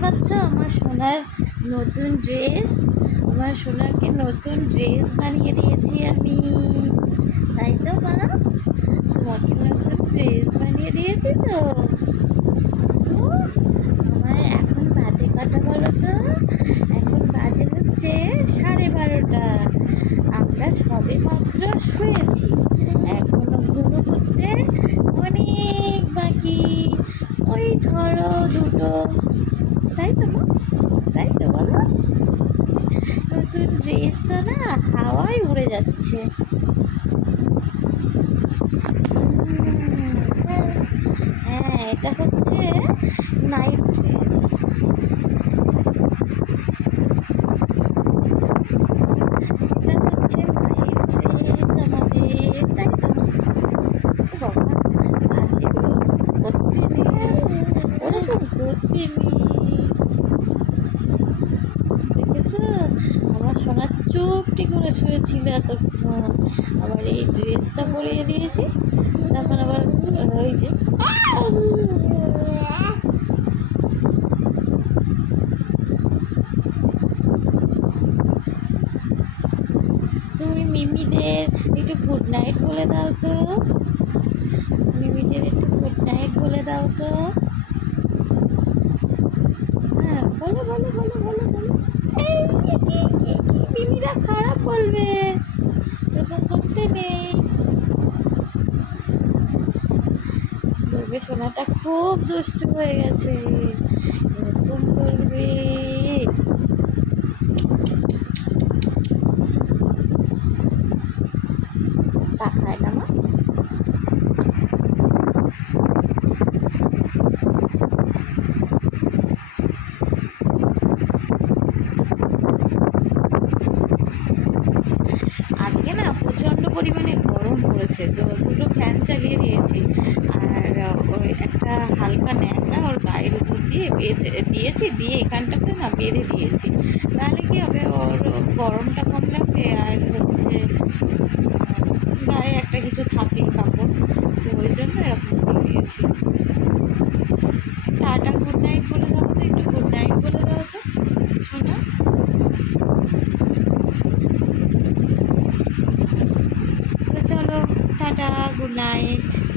পাচ্ছ? আমার সোনার নতুন ড্রেস আমার সোনাকে নতুন ড্রেস বানিয়ে দিয়েছি আমি। তাই তো মা তোমাকে নতুন ড্রেস বানিয়ে দিয়েছি তো। আমার এখন বাজে কটা বলো তো। এখন বাজে হচ্ছে সাড়ে বারোটা। আমরা সবে মাত্র শুয়েছি। এখনও ঘুমো করতে অনেক বাকি। ওই ধরো দুটো। তাই তো? তাই তো, বলো। নতুন ড্রেসটা না হাওয়ায় উড়ে যাচ্ছে। হ্যাঁ এটা হচ্ছে নাইট ড্রেস এটা হচ্ছে নাইট ড্রেস আমাদের তাই তো ও বাবা আরে তো করতে নেই ওরকম করতে নেই দেখেছ আমার সোনা চুপটি করে শুয়েছিল এতক্ষণ। আবার এই ড্রেসটা পরিয়ে দিয়েছি তারপর আবার ওই যে তুমি মিমিদের একটু গুড নাইট বলে দাও তো। মিমিদের একটু গুড নাইট বলে দাও তো। হ্যাঁ বলো বলো বলো বলো বলো। মিমিরা খারাপ বলবে। এরকম করতে নেই। বলবে, সোনাটা খুব দুষ্ট হয়ে গেছে। এরকম করবে। তা খায় না মা আজকে না প্রচণ্ড পরিমাণে গরম পড়েছে, তো দুটো ফ্যান চালিয়ে দিয়েছি। আর ওই একটা হালকা ন্যাকড়া ওর গায়ের উপর দিয়ে বেঁধে, দিয়েছি, দিয়ে এখানটাতে না বেঁধে দিয়েছি। তাহলে কি হবে? ওর গরমটা কম লাগবে আর হচ্ছে গায়ে একটা কিছু থাকে কাপড়। তো ওই জন্য এরকম করে দিয়েছি। টাটা গুড নাইট বলে দাও তো, একটু গুড নাইট বলে দাও তো, শোনা। Tata good night